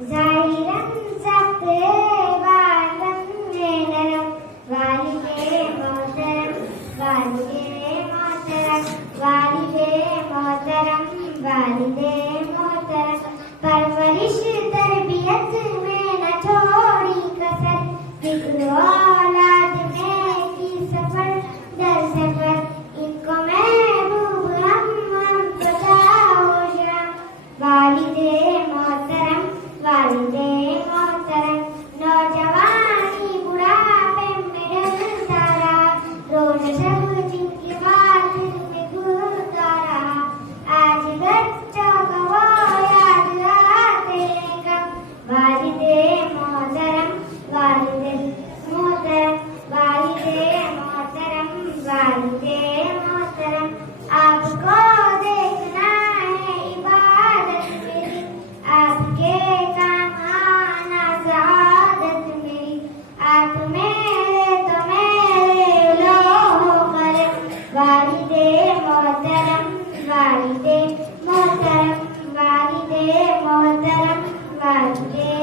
जाहिरन सख्त बातन में नरम वालिदे मोहतरम वालिदे मोहतरम वालिदे मोहतरम वालिदे मोहतरम परवरिश तरबियत में न छोड़ी कसर फिक्र औलाद में की सफर दर सफर इनको महबूब हम पता हो शाम वालिदे मोहतरम वालिदे मोहतरम नौजवानी बुढ़ापे में ढलता रहा रोज शब जिनकी बात में घूमता रहा आज बच्चों को वो याद आते कब वालिदे मोहतरम वालिदे मोहतरम वालिदे मोहतरम वालिदे मोहतरम आपको देखना है इबादत मेरी आपके काम आना सआदत मेरी आप मेरे तो मेरे लो करे वालिदे मोहतरम वालिदे मोहतरम वालिदे मोहतरम वालिदे